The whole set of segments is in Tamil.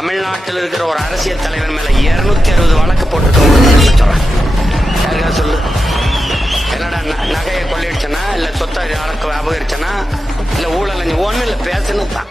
தமிழ்நாட்டில் இருக்கிற ஒரு அரசியல் தலைவர் மேல இருநூத்தி அறுபது வழக்கு போட்டிருக்க சொல்லு என்னடா நகையை கொள்ளிடுச்சுன்னா இல்ல சொத்தை வழக்கு அபகரிச்சனா இல்ல ஊழல் ஒண்ணு இல்ல பேசணும் தான்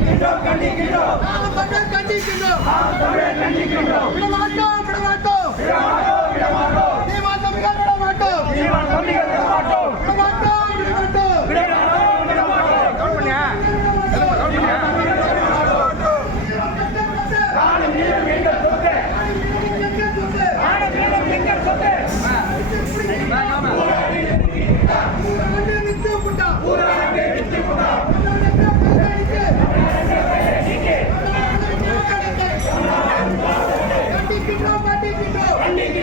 ڪڏهن ڪڏهن گڏ ٿين ٿو آهيون ٻه گڏ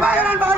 Bye, everybody. Bye, everybody.